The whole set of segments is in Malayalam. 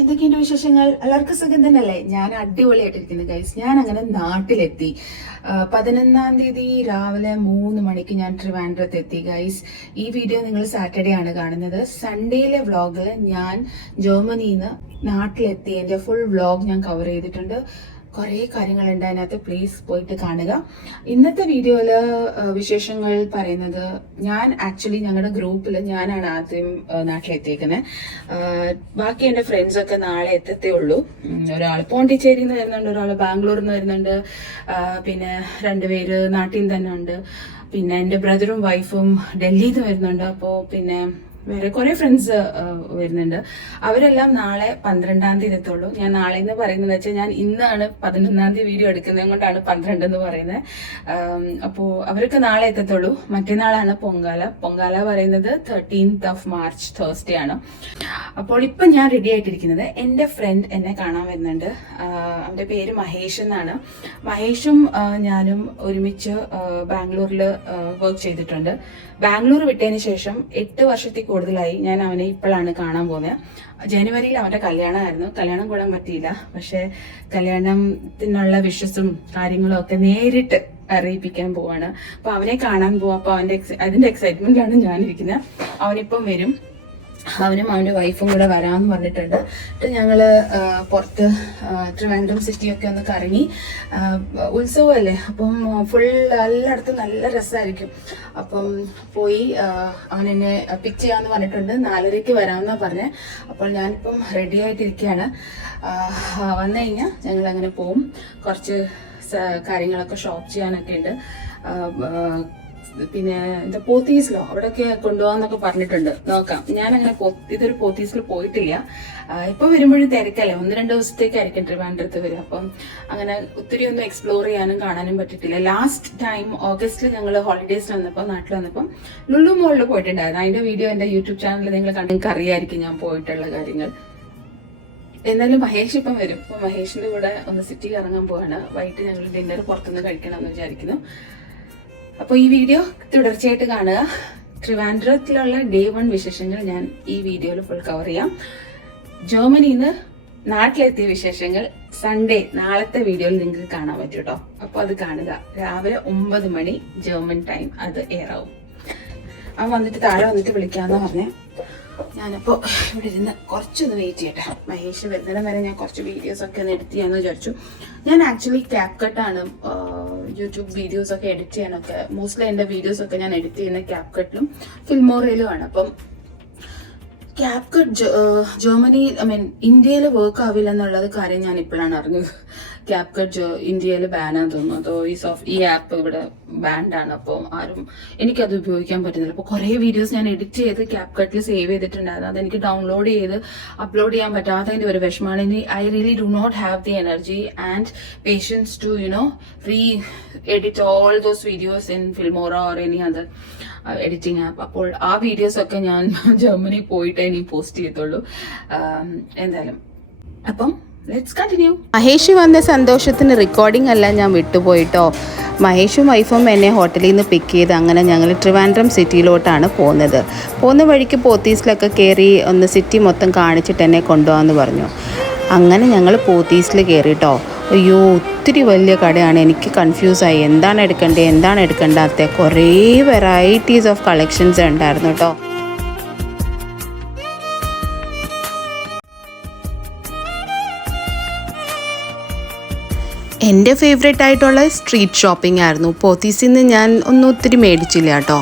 എന്തൊക്കെയുണ്ട് വിശേഷങ്ങൾ? എല്ലാവർക്കും സുഖം തന്നെയല്ലേ? ഞാൻ അടിപൊളിയായിട്ടിരിക്കുന്നു ഗൈസ്. ഞാൻ അങ്ങനെ നാട്ടിലെത്തി. 11-ാം തീയതി രാവിലെ 3 മണിക്ക് ഞാൻ ട്രിവാൻഡ്രത്ത് എത്തി ഗൈസ്. ഈ വീഡിയോ നിങ്ങൾ സാറ്റർഡേ ആണ് കാണുന്നത്. സൺഡേയിലെ വ്ളോഗിൽ ഞാൻ ജർമ്മനിയിൽ നിന്ന് നാട്ടിലെത്തി എൻ്റെ ഫുൾ വ്ളോഗ് ഞാൻ കവർ ചെയ്തിട്ടുണ്ട്. കുറേ കാര്യങ്ങളുണ്ട് അതിനകത്ത്, പ്ലീസ് പോയിട്ട് കാണുക. ഇന്നത്തെ വീഡിയോയിൽ വിശേഷങ്ങൾ പറയുന്നത്, ഞാൻ ആക്ച്വലി ഞങ്ങളുടെ ഗ്രൂപ്പിൽ ഞാനാണ് ആദ്യം നാട്ടിലെത്തിയേക്കുന്നത്. ബാക്കി എൻ്റെ ഫ്രണ്ട്സൊക്കെ നാളെ എത്തത്തേ ഉള്ളൂ. ഒരാൾ പോണ്ടിച്ചേരിയിൽ നിന്ന് വരുന്നുണ്ട്, ഒരാൾ ബാംഗ്ലൂരിൽ നിന്ന് വരുന്നുണ്ട്, പിന്നെ 2 പേര് നാട്ടിൽ നിന്ന് തന്നെ ഉണ്ട്. പിന്നെ എൻ്റെ ബ്രദറും വൈഫും ഡൽഹിയിൽ നിന്ന് വരുന്നുണ്ട്. അപ്പോൾ പിന്നെ വേറെ കുറേ ഫ്രണ്ട്സ് വരുന്നുണ്ട്. അവരെല്ലാം നാളെ 12-ാം തീയതി എത്തുള്ളൂ. ഞാൻ നാളെ എന്ന് പറയുന്നത് വെച്ചാൽ ഞാൻ ഇന്നാണ് 11-ാം തീയതി വീഡിയോ എടുക്കുന്നത് കൊണ്ടാണ് 12 എന്ന് പറയുന്നത്. അപ്പോൾ അവർക്ക് നാളെ എത്തത്തുള്ളൂ. മറ്റന്നാളാണ് പൊങ്കാല പറയുന്നത് 13th of March തേഴ്സ്ഡേ ആണ്. അപ്പോൾ ഇപ്പം ഞാൻ റെഡി ആയിട്ടിരിക്കുന്നത്, എൻ്റെ ഫ്രണ്ട് എന്നെ കാണാൻ വരുന്നുണ്ട്. അവൻ്റെ പേര് മഹേഷ് എന്നാണ്. മഹേഷും ഞാനും ഒരുമിച്ച് ബാംഗ്ലൂരിൽ വർക്ക് ചെയ്തിട്ടുണ്ട്. ബാംഗ്ലൂർ വിട്ടതിന് ശേഷം 8 വർഷത്തിൽ കൂടുതലായി ഞാൻ അവനെ ഇപ്പോഴാണ് കാണാൻ പോകുന്നത്. ജനുവരിയിൽ അവൻ്റെ കല്യാണമായിരുന്നു. കല്യാണം കൂടാൻ പറ്റിയില്ല. പക്ഷേ കല്യാണത്തിനുള്ള വിഷസും കാര്യങ്ങളും ഒക്കെ നേരിട്ട് അറിയിപ്പിക്കാൻ പോവാണ്. അപ്പോൾ അവനെ കാണാൻ പോവാം. അപ്പോൾ അതിൻ്റെ എക്സൈറ്റ്മെൻറ്റിലാണ് ഞാനിരിക്കുന്നത്. അവനിപ്പം വരും. അവനും അവൻ്റെ വൈഫും കൂടെ വരാമെന്ന് പറഞ്ഞിട്ടുണ്ട്. ഞങ്ങൾ പുറത്ത് ട്രിവാൻഡ്രം സിറ്റിയൊക്കെ ഒന്ന് കറങ്ങി. ഉത്സവമല്ലേ, അപ്പം ഫുൾ എല്ലായിടത്തും നല്ല രസമായിരിക്കും. അപ്പം പോയി അവനെന്നെ പിക്ക് ചെയ്യാമെന്ന് പറഞ്ഞിട്ടുണ്ട്. 4:30 വരാമെന്നാണ് പറഞ്ഞത്. അപ്പോൾ ഞാനിപ്പം റെഡി ആയിട്ടിരിക്കുകയാണ്. വന്നു കഴിഞ്ഞാൽ ഞങ്ങളങ്ങനെ പോവും. കുറച്ച് കാര്യങ്ങളൊക്കെ ഷോപ്പ് ചെയ്യാനൊക്കെ ഉണ്ട്. പിന്നെ എന്താ പോത്തീസിലോ അവിടെയൊക്കെ കൊണ്ടുപോകാന്നൊക്കെ പറഞ്ഞിട്ടുണ്ട്. നോക്കാം. ഞാനങ്ങനെ ഇതൊരു പോത്തീസിൽ പോയിട്ടില്ല. ഇപ്പൊ വരുമ്പോഴും തിരക്കല്ലേ, 1-2 ദിവസത്തേക്കായിരിക്കും ട്രിവാൻഡ്രത്ത് വരും. അപ്പം അങ്ങനെ ഒത്തിരി ഒന്നും എക്സ്പ്ലോർ ചെയ്യാനും കാണാനും പറ്റിയിട്ടില്ല. ലാസ്റ്റ് ടൈം ഓഗസ്റ്റിൽ ഞങ്ങൾ ഹോളിഡേയ്സ് നാട്ടിൽ വന്നപ്പം ലുലു മോളിൽ പോയിട്ടുണ്ടായിരുന്നു. അതിന്റെ വീഡിയോ എൻ്റെ യൂട്യൂബ് ചാനലിൽ നിങ്ങൾക്ക് അറിയായിരിക്കും ഞാൻ പോയിട്ടുള്ള കാര്യങ്ങൾ. എന്നാലും മഹേഷ് ഇപ്പം വരും. അപ്പം മഹേഷിന്റെ കൂടെ ഒന്ന് സിറ്റി ഇറങ്ങാൻ പോവാണ്. വൈകിട്ട് ഞങ്ങൾ ഡിന്നർ പുറത്തുനിന്ന് കഴിക്കണമെന്ന് വിചാരിക്കുന്നു. അപ്പോൾ ഈ വീഡിയോ തുടർച്ചയായിട്ട് കാണുക. ട്രിവാൻഡ്രത്തിലുള്ള ഡേ 1 വിശേഷങ്ങൾ ഞാൻ ഈ വീഡിയോയിൽ ഫുൾ കവർ ചെയ്യാം. ജർമ്മനിയിൽ നിന്ന് നാട്ടിലെത്തിയ വിശേഷങ്ങൾ സൺഡേ നാളത്തെ വീഡിയോയിൽ നിങ്ങൾക്ക് കാണാൻ പറ്റും കേട്ടോ. അപ്പോൾ അത് കാണുക. രാവിലെ 9 മണി ജർമ്മൻ ടൈം അത് എയറാവും. അവൻ വന്നിട്ട് താഴെ വന്നിട്ട് വിളിക്കാമെന്ന് പറഞ്ഞേ. ഞാനപ്പോൾ ഇവിടെ ഇരുന്ന് കുറച്ചൊന്ന് വെയിറ്റ് ചെയ്യട്ടെ. മഹേഷ് വരുന്നതിന് വരെ ഞാൻ കുറച്ച് വീഡിയോസൊക്കെ ഒന്ന് എഡിറ്റ് ചെയ്യാമെന്ന് വിചാരിച്ചു. ഞാൻ ആക്ച്വലി ക്യാപ്കട്ടാണ് യൂട്യൂബ് വീഡിയോസൊക്കെ എഡിറ്റ് ചെയ്യാനൊക്കെ. മോസ്റ്റ്ലി എൻ്റെ വീഡിയോസൊക്കെ ഞാൻ എഡിറ്റ് ചെയ്യുന്ന ക്യാപ്കട്ടിലും ഫിൽമോറയിലുമാണ്. അപ്പം ക്യാപ്കട്ട് ജർമ്മനി ഇന്ത്യയിൽ വർക്ക് ആവില്ല എന്നുള്ളത് കാര്യം ഞാൻ ഇപ്പോഴാണ് അറിഞ്ഞത്. ക്യാപ്കട്ട് ഇന്ത്യയിൽ ബാനാന്ന് തോന്നുന്നു. അതോ ഈ ആപ്പ് ഇവിടെ ബാൻഡാണ്. അപ്പോൾ ആരും എനിക്കത് ഉപയോഗിക്കാൻ പറ്റുന്നില്ല. അപ്പോൾ കുറേ വീഡിയോസ് ഞാൻ എഡിറ്റ് ചെയ്ത് ക്യാപ്കട്ടിൽ സേവ് ചെയ്തിട്ടുണ്ടായിരുന്നു. അതെനിക്ക് ഡൗൺലോഡ് ചെയ്ത് അപ്ലോഡ് ചെയ്യാൻ പറ്റാത്തതിൻ്റെ ഒരു വിഷമമാണ്. ഇനി I really do not have the energy and patience to edit all those videos in Filmora or any other editing app. അപ്പോൾ ആ വീഡിയോസൊക്കെ ഞാൻ ജർമ്മനി പോയിട്ടേ ഇനി പോസ്റ്റ് ചെയ്യത്തുള്ളൂ. എന്തായാലും അപ്പം മഹേഷ് വന്ന സന്തോഷത്തിന് റെക്കോർഡിംഗ് എല്ലാം ഞാൻ വിട്ടുപോയിട്ടോ. മഹേഷും വൈഫും എന്നെ ഹോട്ടലിൽ നിന്ന് പിക്ക് ചെയ്ത് അങ്ങനെ ഞങ്ങൾ ട്രിവാൻഡ്രം സിറ്റിയിലോട്ടാണ് പോകുന്ന വഴിക്ക് പോത്തീസിലൊക്കെ കയറി ഒന്ന് സിറ്റി മൊത്തം കാണിച്ചിട്ട് എന്നെ കൊണ്ടുപോകാമെന്ന് പറഞ്ഞു. അങ്ങനെ ഞങ്ങൾ പോത്തീസിൽ കയറിട്ടോ. അയ്യോ, ഒത്തിരി വലിയ കടയാണ്. എനിക്ക് കൺഫ്യൂസായി, എന്താണ് എടുക്കേണ്ടാത്ത കുറേ വെറൈറ്റീസ് ഓഫ് കളക്ഷൻസ് ഉണ്ടായിരുന്നു കേട്ടോ. എൻ്റെ ഫേവറേറ്റ് ആയിട്ടുള്ള സ്ട്രീറ്റ് ഷോപ്പിംഗ് ആയിരുന്നു. പോത്തീസിൽ നിന്ന് ഞാൻ ഒത്തിരി മേടിച്ചില്ല കേട്ടോ.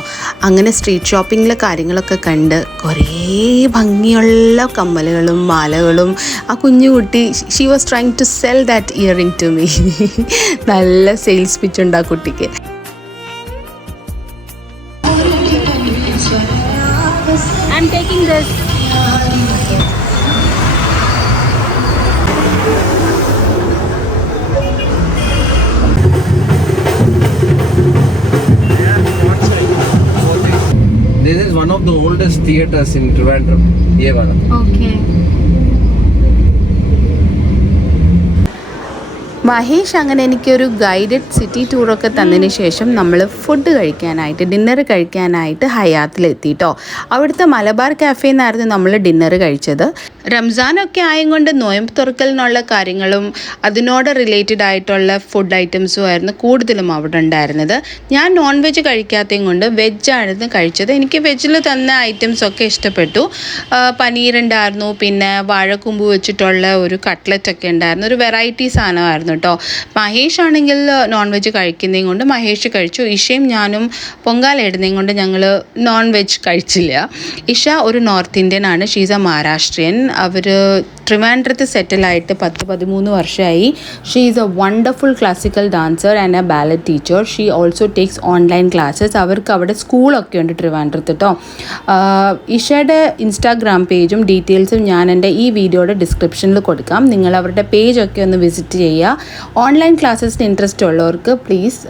അങ്ങനെ സ്ട്രീറ്റ് ഷോപ്പിങ്ങിലെ കാര്യങ്ങളൊക്കെ കണ്ട് കുറേ ഭംഗിയുള്ള കമ്മലുകളും മാലകളും. ആ കുഞ്ഞുകുട്ടി she was trying to sell that earring to me. നല്ല സെയിൽസ് പിച്ച് ഉണ്ട് ആ കുട്ടിക്ക്. I'm taking this. This is one of the oldest theaters in Trivandrum. ये वाला. Okay. മഹേഷ് അങ്ങനെ എനിക്കൊരു ഗൈഡഡ് സിറ്റി ടൂറൊക്കെ തന്നതിന് ശേഷം നമ്മൾ ഡിന്നർ കഴിക്കാനായിട്ട് ഹയാത്തിലെത്തിട്ടോ. അവിടുത്തെ മലബാർ കാഫേ നിന്നായിരുന്നു നമ്മൾ ഡിന്നർ കഴിച്ചത്. റംസാനൊക്കെ ആയതുകൊണ്ട് നോയമ്പ് തുറക്കലിനുള്ള കാര്യങ്ങളും അതിനോട് റിലേറ്റഡ് ആയിട്ടുള്ള ഫുഡ് ഐറ്റംസും ആയിരുന്നു കൂടുതലും അവിടെ ഉണ്ടായിരുന്നത്. ഞാൻ നോൺ വെജ് കഴിക്കാത്തതും കൊണ്ട് വെജായിരുന്നു കഴിച്ചത്. എനിക്ക് വെജിൽ തന്ന ഐറ്റംസൊക്കെ ഇഷ്ടപ്പെട്ടു. പനീറുണ്ടായിരുന്നു, പിന്നെ വാഴക്കൂമ്പ് വെച്ചിട്ടുള്ള ഒരു കട്ട്ലറ്റൊക്കെ ഉണ്ടായിരുന്നു. ഒരു വെറൈറ്റി സാധനമായിരുന്നു കേട്ടോ. മഹേഷ് ആണെങ്കിൽ നോൺ വെജ് കഴിക്കുന്നതും കൊണ്ട് മഹേഷ് കഴിച്ചു. ഇഷയും ഞാനും പൊങ്കാല ഇടുന്നതും കൊണ്ട് ഞങ്ങൾ നോൺ വെജ് കഴിച്ചില്ല. ഇഷ ഒരു നോർത്ത് ഇന്ത്യൻ ആണ്, ഷീസ് എ മഹാരാഷ്ട്രിയൻ. അവർ ട്രിവാൻഡ്രത്ത് സെറ്റിലായിട്ട് 10-13 വർഷമായി. She is A wonderful classical dancer and A ballot teacher. She also takes online classes. അവർക്ക് അവിടെ സ്കൂളൊക്കെ ഉണ്ട് ട്രിവാൻഡ്രത്ത് കേട്ടോ. ഇഷയുടെ ഇൻസ്റ്റാഗ്രാം പേജും ഡീറ്റെയിൽസും ഞാൻ എൻ്റെ ഈ വീഡിയോയുടെ ഡിസ്ക്രിപ്ഷനിൽ കൊടുക്കാം. നിങ്ങൾ അവരുടെ പേജൊക്കെ ഒന്ന് വിസിറ്റ് ചെയ്യുക. ഓൺലൈൻ ക്ലാസ്സസിന് ഇൻട്രസ്റ്റ് ഉള്ളവർക്ക് പ്ലീസ്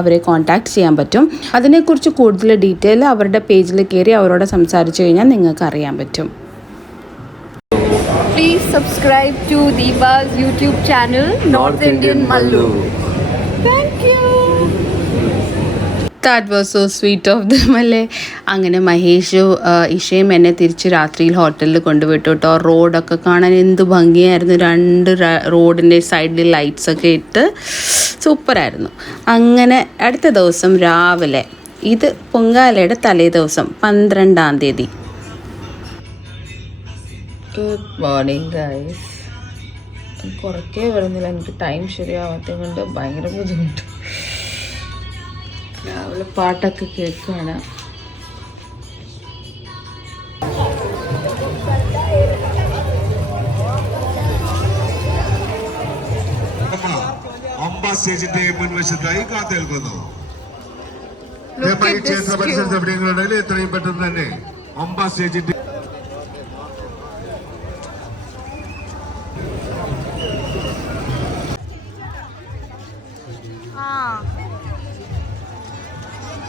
അവരെ കോൺടാക്റ്റ് ചെയ്യാൻ പറ്റും. അതിനെക്കുറിച്ച് കൂടുതൽ ഡീറ്റെയിൽ അവരുടെ പേജിൽ കയറി അവരോട് സംസാരിച്ചു കഴിഞ്ഞാൽ നിങ്ങൾക്ക് അറിയാൻ പറ്റും. Please subscribe to Deepa's YouTube channel, North Indian Mallu. Thank you. That was so sweet of them അല്ലേ. അങ്ങനെ മഹേഷും ഇഷയും എന്നെ തിരിച്ച് രാത്രിയിൽ ഹോട്ടലിൽ കൊണ്ടുപോയിട്ടു കേട്ടോ. റോഡൊക്കെ കാണാൻ എന്ത് ഭംഗിയായിരുന്നു. 2 റോഡിൻ്റെ സൈഡിൽ ലൈറ്റ്സൊക്കെ ഇട്ട് സൂപ്പറായിരുന്നു. അങ്ങനെ അടുത്ത ദിവസം രാവിലെ, ഇത് പൊങ്കാലയുടെ തലേ ദിവസം 12-ാം തീയതി. Good morning guys. കുറയ്ക്കേ വരുന്നില്ല, എനിക്ക് ടൈം ശരിയാവാത്തത് കൊണ്ട് ഭയങ്കര ബുദ്ധിമുട്ട്. രാവിലെ പാട്ടൊക്കെ കേൾക്കുകയാണ്. അമ്പ സ്റ്റേജിന്റെ മുൻവശത്തായി കാത്തേൽക്കുന്നു. ക്ഷേത്ര പരിസരത്ത് എവിടെയെങ്കിലും എത്രയും പെട്ടെന്ന് തന്നെ അമ്പ സ്റ്റേജിന്റെ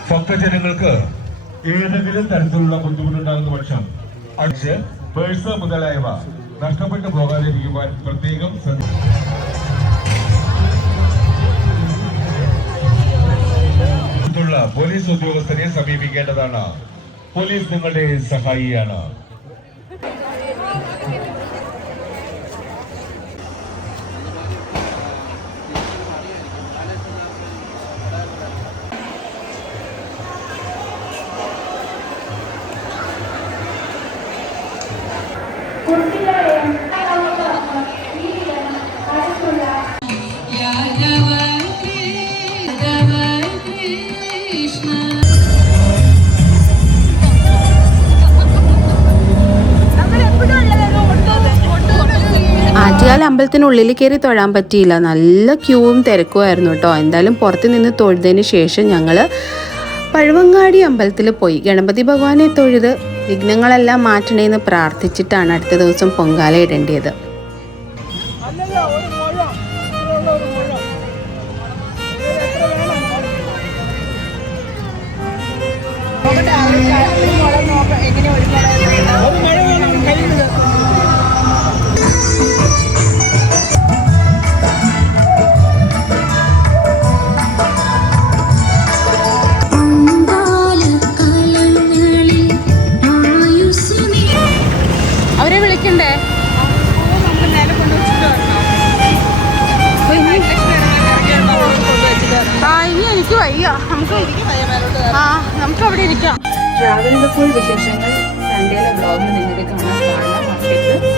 ഭക്തജനങ്ങൾക്ക് ഏതെങ്കിലും തരത്തിലുള്ള ബുദ്ധിമുട്ടുണ്ടാകുന്ന പക്ഷം അടിച്ച് പേഴ്സ് മുതലായവ നഷ്ടപ്പെട്ടു പോകാതിരിക്കുവാൻ പ്രത്യേകം പോലീസ് ഉദ്യോഗസ്ഥരെ സമീപിക്കേണ്ടതാണ്. പോലീസ് നിങ്ങളുടെ സഹായിയാണ്. ആറ്റുകാൽ അമ്പലത്തിനുള്ളിൽ കയറി തൊഴാൻ പറ്റിയില്ല. നല്ല ക്യൂവും തിരക്കുമായിരുന്നു കേട്ടോ. എന്തായാലും പുറത്ത് നിന്ന് തൊഴുതതിന് ശേഷം ഞങ്ങൾ പഴവങ്ങാടി അമ്പലത്തിൽ പോയി ഗണപതി ഭഗവാനെ തൊഴുത് വിഘ്നങ്ങളെല്ലാം മാറ്റണേന്ന് പ്രാർത്ഥിച്ചിട്ടാണ് അടുത്ത ദിവസം പൊങ്കാല ഇടേണ്ടത്. അവരെ വിളിക്കണ്ടേ? ഇനി എനിക്ക് വയ്യ. നമുക്ക് അവിടെ ഇരിക്കാം. ട്രാവലിന്റെ ഫുൾ വിശേഷങ്ങൾ സൺഡേയിലെ വ്ളോഗിൽ നിങ്ങൾക്ക് കാണാൻ മാർക്കറ്റ്